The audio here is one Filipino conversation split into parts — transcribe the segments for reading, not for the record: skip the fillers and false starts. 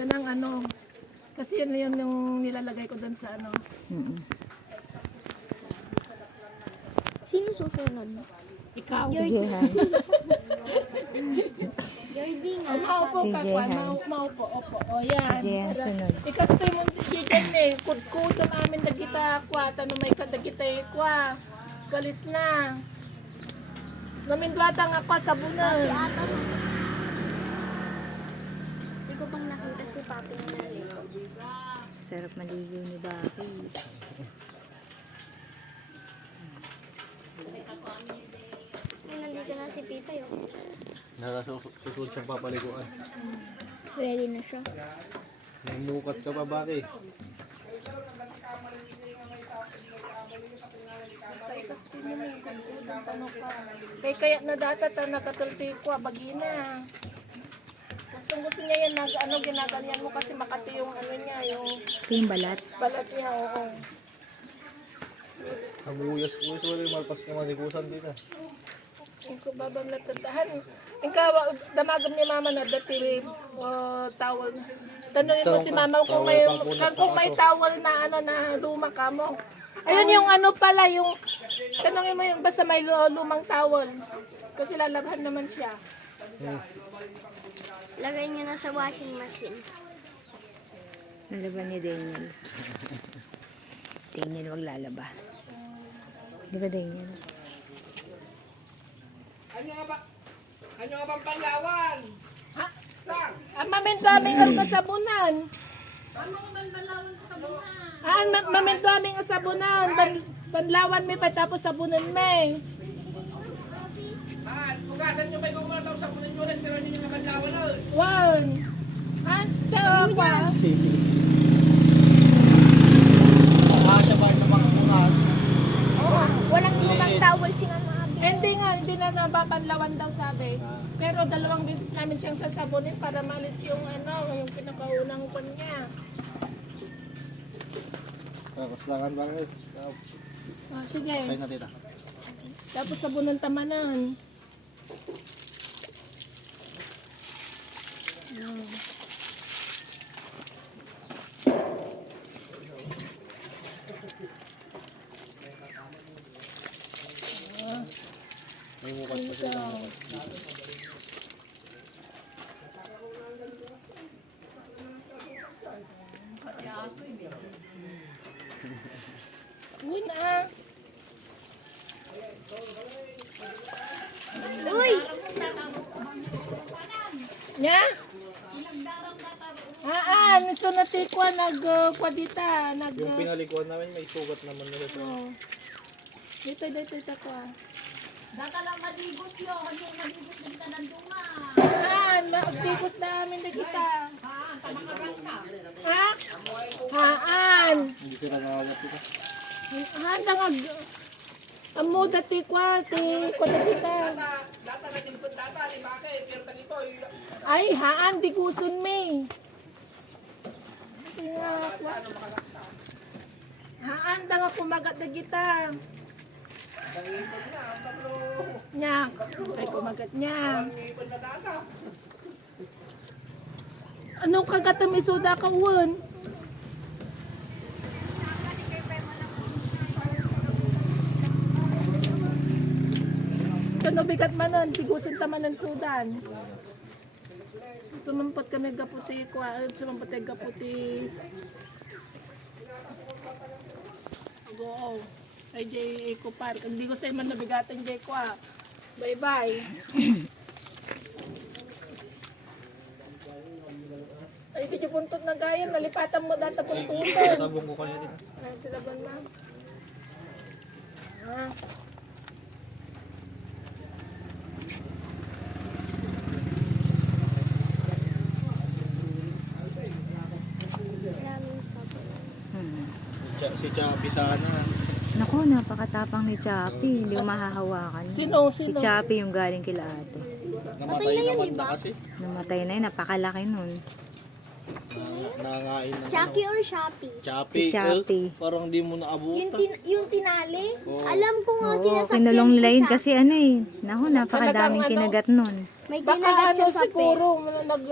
Yan ang ano. Kasi yun yung nilalagay ko doon sa ano. Sino susunod? Ikaw. Jehan. Georgie nga. Maupo Si ka, Kwan. Jehan. Maupo, opo. O yan. Jehan sunod. Ikastoy mo si Jen eh. Kudkudo amin dagita kwa. Tanong may kadagita kwa. Galis na. Namindwata nga kwa sa bunan. Ata. Hindi ko pang nakita si Papi na naligo. Sarap maligo ni Baki. Ay, nandito na si Tita yung. Susunod siyang papaliguan. Ready na siya. Namukat ka pa, Baki. Ikastoy mo yung kudkudo. Tanong ka. Kaya na data ta nakatulti kwa. Bagina. Gusto niya yan. Ginaganyan mo kasi makati yung ano niya. Yung Ito yung balat. balat niya. Oo. Naguyas-uyas wala yung malpas ka manigusan din ah. Iko babang natatahan. Ikaw, damagam ni mama na dati towel. Tanungin mo si mama kung may towel na ano na luma ka mo. Ayun yung ano pala, yung tanungin mo yung basta may lumang towel. Kasi lalabhan naman siya. Lagay niyo na sa washing machine. Nalaban ni Daniel. Daniel wag lalaba. Di ba Daniel? Ano nga bang panglawan? Ha? Ang mamendaming ang kasabunan. Mamendaming ang sabunan. Banlawan may patapos sabunan may. Pugasan nyo may kumataw sa punan nyo rin, pero hindi nyo nakadlawan nun. One. Anto pa. Makasya ba ito mga punas? Walang lumang towel si Mama Abby. Hindi na nababanlawan daw sabi. Pero dalawang beses namin siyang sasabunin para malis yung ano, yung pinakaunang pan niya. Kakustangan ba rin? Sige. Sa'yo na tita. Tapos sabunan tamanan. May mukat pa sila. Uy na. Uy! Nya? Sunati ko nagkwadita. Yung pinalikuan namin may sugat naman nila sa... Dito ko. Magtigos na amin na kita. Ha? Haan. Hindi sila nakagat dito. Haan tangag. Amo dati kwa na kita. Data na kinpun data, di ba kayo? Pero tanito, Ay, haan di gusun me. Haan tangag kumagat na kita. Nyak. Ay kumagat niya. Anong kagata may soda ka uwan? Kano bigat manon, tigusin taman ng sudan. Sumampat kami gaputi, sumampat kami gaputi. Go. Ay J. Eco Park. Hindi ko sa'yo man nabigatan J. Kwa. Bye-bye. Ay, hindi puntot na gaya. Nalipatan mo data puntutan. Sabong ko kayo dito. Ay, silaban na. Si Chappy sana. Naku, napakatapang ni Chappy. Hindi ko mahahawakan. Sino? Si Chappy yung galing kila ate. Namatay naman na kasi. Namatay na yun. Napakalaki nun. Nangangain kinakain ng Shopee or Shopee? Chappy. Si Chappy. Parang di mo Yung, naabutan. yung tinali? Oo. Alam ko nga, Oo, sinasakyan kinulong nila ko yun siya. kasi ano eh. Naku, napakadaming Talagang ano? kinagat nun. May Baka kinagat ano siya sa siguro,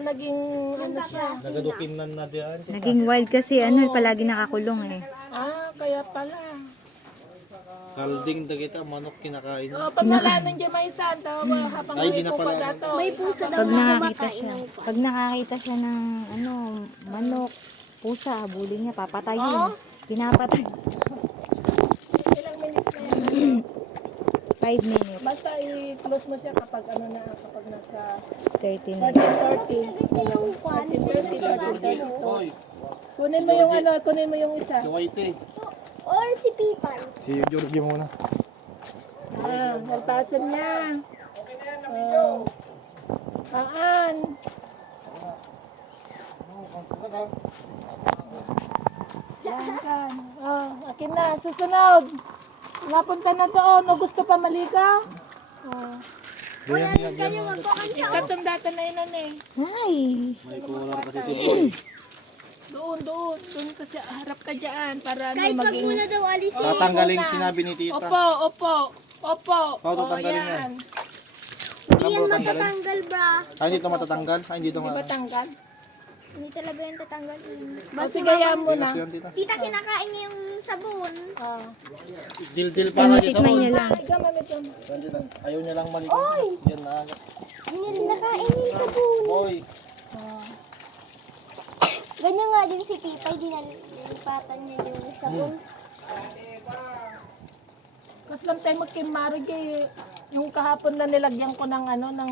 naging ano siya. Nagadukin na diyan. Naging wild kasi ano, palagi nakakulong eh. Ah, kaya pala. Kalding dagita, manok kinakain. Oh, pag wala nang dyan may santa, habang Ay, may di na pala. pupagato. May pusa daw Pag na nakakita kumakain siya, ng upa. pag nakakita siya ng ano, manok, pusa, habulin niya, papatayin. Oo. Pinapatay. Ilang minutes na yan. 5 minutes, Basta i-close mo siya kapag ano na, kapag nasa 30 minutes. 30. Yung kwan, 30. Hoy, Kunin mo yung ano, kunin mo yung isa. si Whitey. or si Pipay. Si Georgie muna. Ah, nagtasan niya. Oh. Aan. Yan kan. Oh, akin na. Susunod. Napunta na doon. O gusto pa maligaw? Oh. O yan, kayo magkukansya. Katundatan na yun eh. Ay, May kular kasi si Boy. Doon. Doon kasi harap ka dyan para ano Kahit wag maging... muna daw alisin. Tatanggalin sinabi ni tita. Opo. Oo, tatanggalin yan. yan. Hindi yan matatanggal, bra. Ay, hindi ito matatanggal. Ay, hindi ito Di ba tanggal? Hindi talaga yan tatanggal. O sige, yan mo na. Yan, tita. Tita, kinakain niya yung sabon. Ah. Dil-dil pa nga niya sa tinitikman niya lang. Ay, gamamit yun. Ayaw niya lang maligaw. Yan na. Hindi rin nakain niya yung sabon. Boy. Ganyan nga din si Pipay, dinalipatan niya yung sabon. Mas lang tayo magkimarig eh. Yung kahapon na nilagyan ko ng ano, ng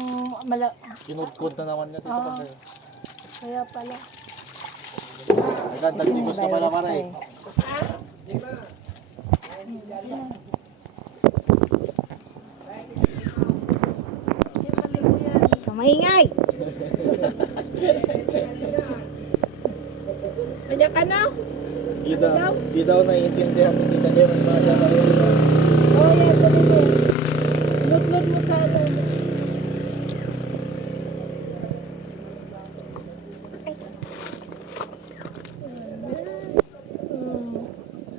Kinudkod na naman niya, tita. Oo. Kaya pala. Nagkantagtigos ka pala pare. kamaingay. Kanya ka na? Di daw naiintindihan ni tita Jem ang mga sa Oh, yan. Tuloy mo. Load mo sa ano.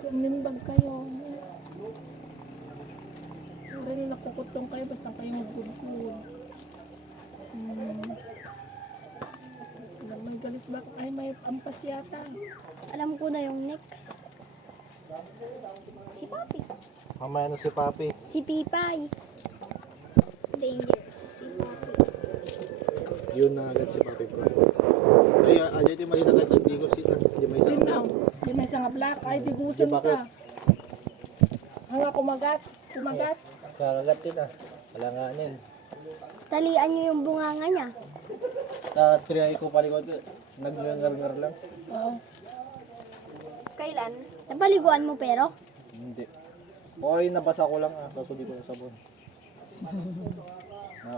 Kumimbag kayo. Ganun nakukutong kayo, basta kayo magbubud. May galis ba? Ay, may ampas yata. Alam ko na yung next. Si Papi. Mamaya na si Papi. Si Pipay. Danger. Si Papi. Yun na agad si Papi bro. Ay, ajay di malita nagtigos tita. Di may isa. Sinaw. Di may isang black. Ay, digusan Di, bakit? ka. Hanga kumagat. Karagat tita. Alanganin. Talian niyo yung bunganga niya. Triyay ko palikod. Nagngangar lang. Oh. Kailan? Napaliguan mo pero? Hindi. Oy, nabasa ko lang kaso di ko na sabon.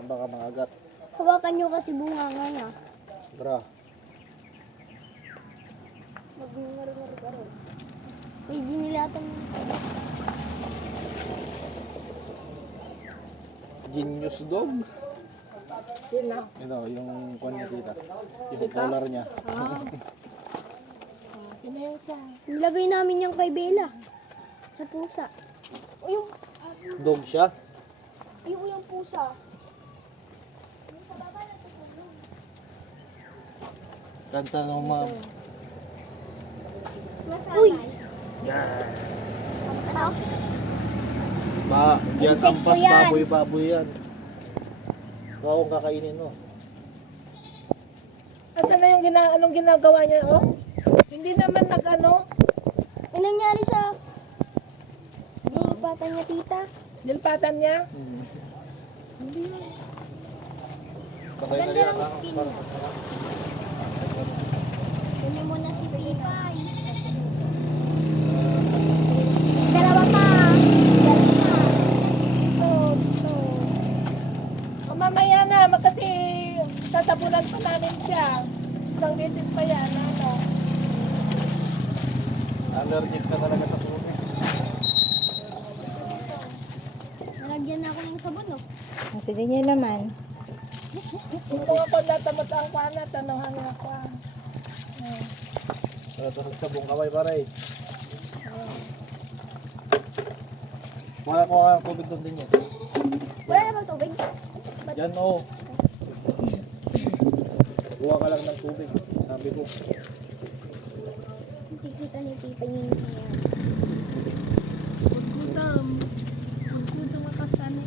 Baka maagat. Hawakan niyo kasi bunganga niya. Bra. Magngar-ngar ka rin. May dinilatan mo. Genius dog. Sinaw. Ito, yung kwan niya tita. Yung collar niya. Kinesa. Nilagay namin yung kay Bella. Sa pusa. O yung, Dog siya. yung pusa. Kanta ng ma'am. Uy! Yan Insekto ampas yan. baboy yan. Kung akong kakainin mo. Asan na yung anong ginagawa niya, oh? Hindi naman nag-ano. Ano nangyari sa dilipatan niya, tita? Nilpatan niya. Pasay na Ganda yan. ng skin niya. Kunin mo na si Pipay. Dalawa pa. So. O mamaya na, kasi tatapunan pa namin siya. Isang beses pa yan, ano. Allergic ka talaga sa puno. Nalagyan na ako ng sabon, oh. Sige niyo naman. Kung ako natamot ang kuana, tanonghan nga ko. Ito sa sabong kamay pare. Wala ko ang tubig doon din yan. Wala namang tubig. Yan o. Kuha ka lang ng tubig. Sabi ko. Nakikita ni Tita yung niya. Gudam. Gudam ang kasani.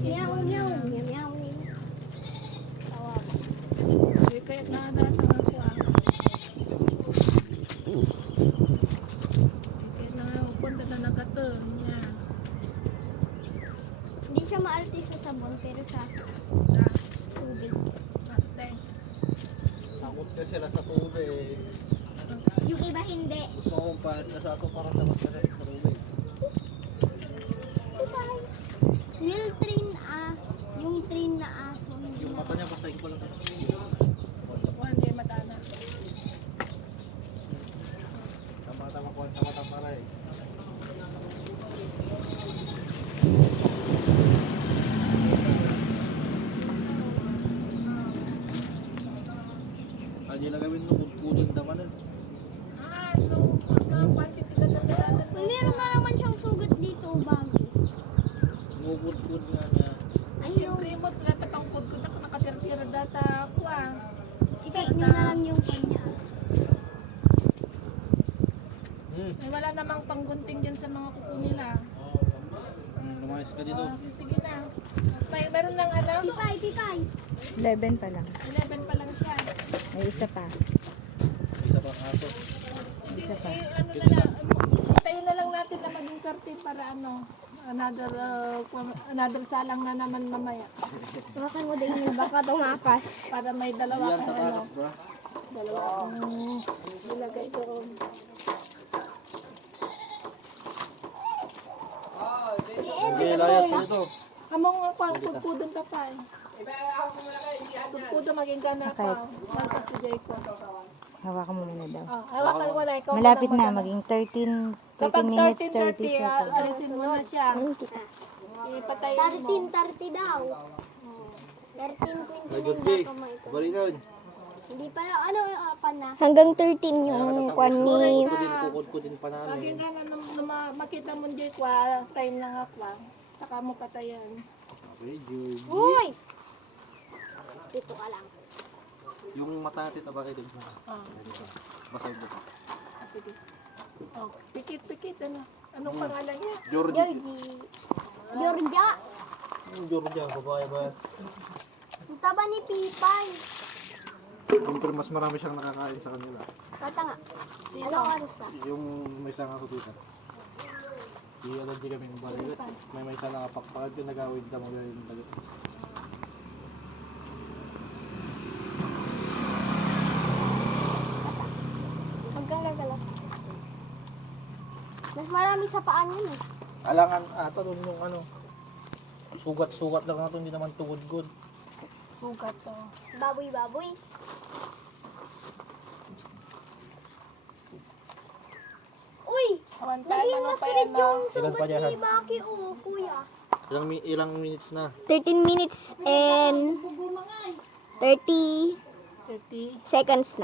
Meow, meow. Meow, meow. Tawag. Kaya nakadasang ako Kaya nakapunta na nakaturn niya. Hindi siya maalti sa sabon, pero sa tubig. Patay. Takot ka sila sa tubig. Yung iba hindi. Gusto kong pahat na sa ato para dapat ka rin sa tubig. Will train yung train na aso. Hindi Yung na. mata niya pasahin ko lang. Kuhan niya matana. Tama-tama ko ang mata pare. Ano yung gawin mo? Kudkudon naman eh. Quantity ka na nilala. Uy, meron na naman siyang sugat dito, bago. Mubudkud nga niya. Ayun. Siyempre mo, lata pang kudkod ako nakatirtira data ako I-take nyo na lang yung kanya. May wala namang panggunting dyan sa mga kuko nila. Lumayas ka dito. Sige na. Meron lang ano? Tipay, tipay. 11 pa lang. 11 pa lang siya. May isa pa. Isa pang aso. Isa pa. Ano na lang, tayo na lang natin na maging 13 para ano, another salang na naman mamaya. Hawakan mo din yun, baka tumakas. Para may dalawa Yan sa kang ano, takas bro. dalawa kang ilagay doon. Okay, layas dito. Among nga pang kudkudon ka pa eh. Kudkudon maging gana ka. Malpas si Jayco. Hawakan mo muna daw. Hawakan mo na ikaw. Malapit na. Maging 13 Kapag minutes, 30 13:30, seconds. alisin mo na siya. Ipatayin mo. 13:30 daw. 13:29 Good day. daw ito. Balinod. Hindi pa na, ano yung na? Hanggang 13 yung kwan ni... Kudkudin pa namin. Maging gana makita mo Jayco, time lang ako. Saka mo patayan. Okay, good. Uy! Dito ka lang. Yung mata natin tabakay din. Basay mo. Sige. Oh, pikit. Ano? Anong pangalan niya? Georgie. Georgia. Georgia, babae ba? Ang taba ni Pipay. Siyempre mas marami siyang nakakain sa kanila. Tata nga. Ano oras na? Yung may isang ako dito. Iyalan di kami ng baligat. May isa nakapakpakad yung nagawid na magaling ng dagat. Hanggang gagala. Mas marami sa paan yun eh. Alangan ata doon yung ano. Sugat-sugat lang ito, hindi naman tugod-good. Sugat to. Baboy-baboy. Uy! Awan pa, Naging ano pa masulit yan, no? yung Ilan pa sugat dyan? ni Baki kuya. Ilang minutes na? 13 minutes and 30 30. seconds na.